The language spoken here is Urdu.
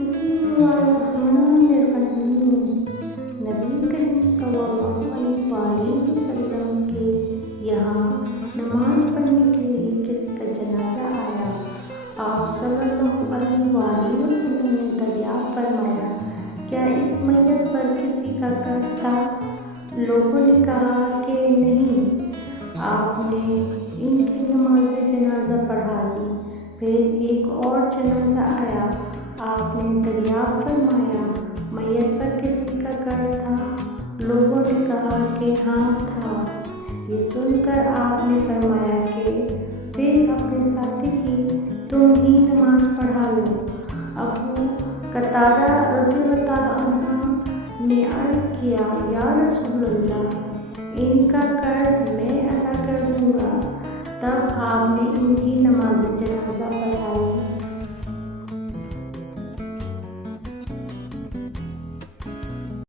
بسم اللہ الرحمن الرحیم۔ نبی کریم صلی اللہ علیہ وآلہ وسلم کے یہاں نماز پڑھنے کے لیے کسی کا جنازہ آیا۔ آپ صلی اللہ علیہ وآلہ وسلم نے دریافت فرمایا، کیا اس میت پر کسی کا قرض تھا؟ لوگوں نے کہا کہ نہیں۔ آپ نے ان کی نماز جنازہ پڑھا دی۔ پھر ایک اور جنازہ آیا۔ آپ نے دریافت فرمایا، میت پر کسی کا قرض تھا؟ لوگوں نے کہا کہ ہاں تھا۔ یہ سن کر آپ نے فرمایا کہ پھر اپنے ساتھی کی تم ہی نماز پڑھا لو۔ ابو قتادہ رضی اللہ عنہ نے عرض کیا، یا رسول اللہ، ان کا قرض میں ادا کر دوں گا۔ تب آپ نے ان کی نماز جنازہ پڑھائی۔